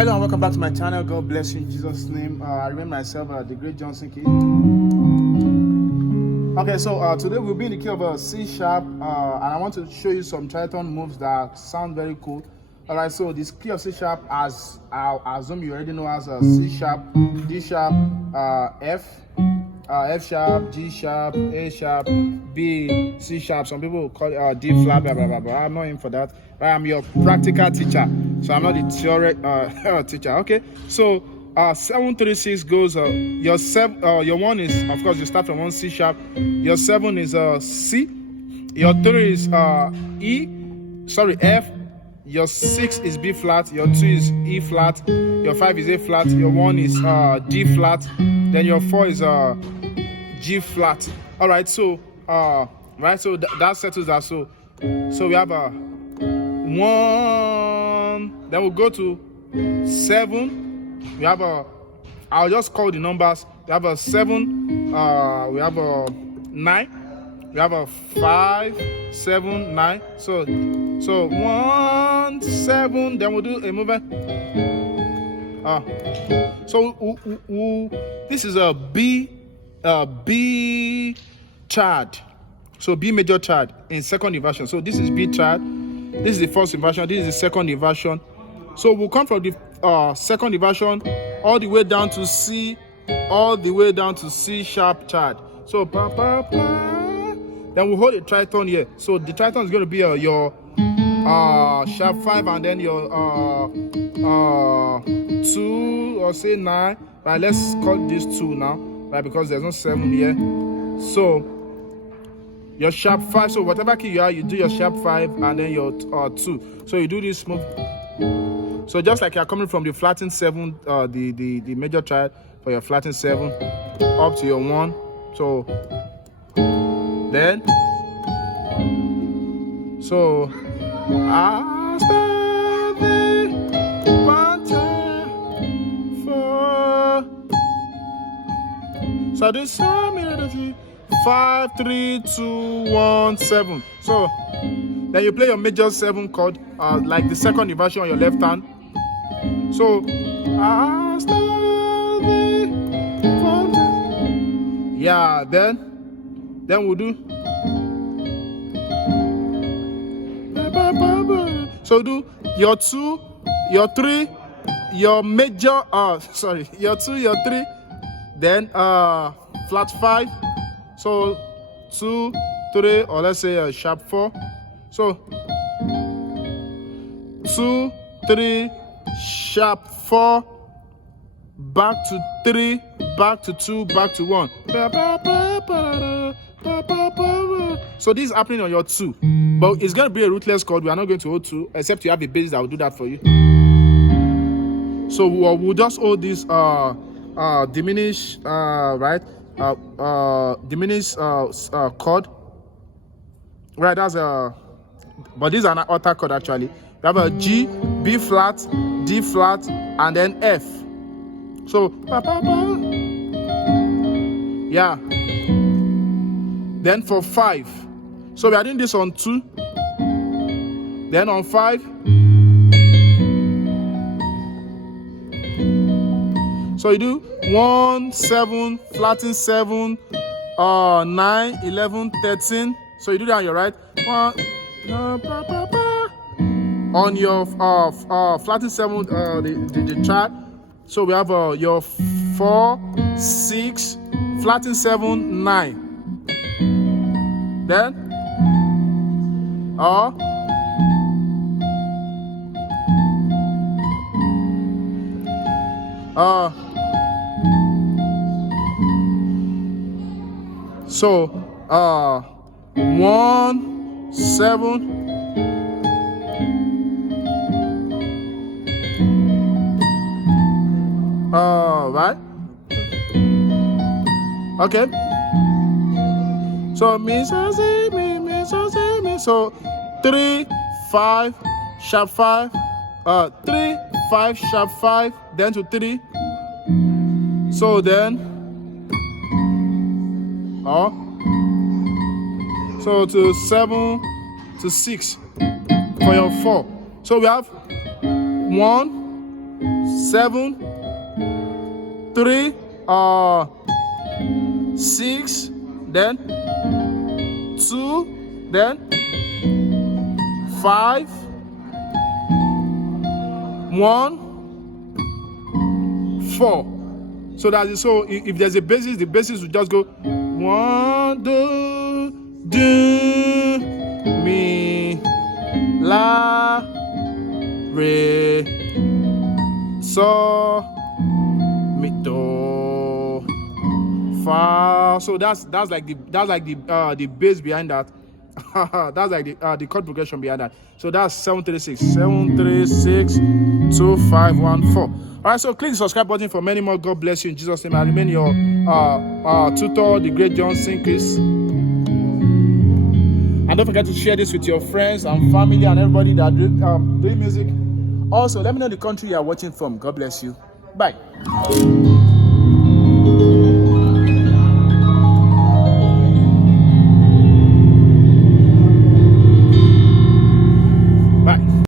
Hello and welcome back to my channel. God bless you in Jesus' name. I remember myself, the great Johnsonkeyz. Okay, so today we'll be in the key of C sharp, and I want to show you some tritone moves that sound very cool. All right, so this key of C sharp, as I assume you already know, as C sharp, D sharp, F, F sharp, G sharp, A sharp, B, C sharp. Some people call it D flat, blah, blah, blah, blah. I'm not in for that. I'm your practical teacher, so I'm not the theory teacher. Okay, so 736 goes your one is, of course, you start from one C sharp. Your 7 is C. Your 3 is F. Your 6 is B flat. Your 2 is E flat. Your 5 is A flat. Your 1 is D flat. Then your 4 is G flat. All right, so so that settles that. So we have a 1. Then we'll go to 7. We have I'll just call the numbers. We have a 7. We have a 9. We have a 5, 7, 9. So 1, 7. Then we'll do a movement. This is a B chord. So B major chord in second inversion. So this is B chord. This is the first inversion. This is the second inversion. So we'll come from the second inversion all the way down to C, all the way down to C sharp chord. So then we'll hold a tritone here. So the tritone is going to be your sharp 5 and then your 2 or say 9. Right, let's call this 2 now, right? Because there's no 7 here. So your sharp 5. So whatever key you are, you do your sharp 5 and then your 2. So you do this move. So just like you're coming from the flattened 7, the major chord for your flattened 7 up to your 1. So then so this 5, 3, 2, 1, 7. So then you play your major 7 chord, like the second inversion on your left hand. So yeah, then we'll do. So do your 2, your 3, your major, your 2, your 3, then flat 5. So 2, 3, or let's say sharp 4. So 2, 3, sharp 4, back to 3, back to 2, back to 1. So this is happening on your 2, but it's going to be a rootless chord. We are not going to hold 2, except you have a bass that will do that for you. So we'll just hold this diminish, right? Diminish chord, right? That's but these are not alter chord actually. We have a G, B flat, D flat, and then F. So yeah. Then for 5, so we are doing this on 2. Then on 5, so you do 1, 7, flattened 7, 9, 11, 13. So you do that on your right. On your flattened 7, the chart. So we have your 4, 6, flattened 7, 9. Then so 1, 7. Right. Okay. So me so see me so see me. So 3, 5, sharp 5. 3, 5, sharp 5. Then to 3. So then so to 7 to 6 for your 4. So we have 1, 7, 3, 6, then 2, then 5, 1, 4. So that is, so if there's a basis, the basis will just go 1, 2, do, mi, la, re, so, mi, do, fa. So that's like the bass behind that. That's like the chord progression behind that. So that's 736, 736, 2, 5, 1, 4. All right, so click the subscribe button for many more. God bless you in Jesus' name. I remain your tutor, the great Johnsonkeyz. And don't forget to share this with your friends and family and everybody that doing music. Also, let me know the country you are watching from. God bless you. Bye.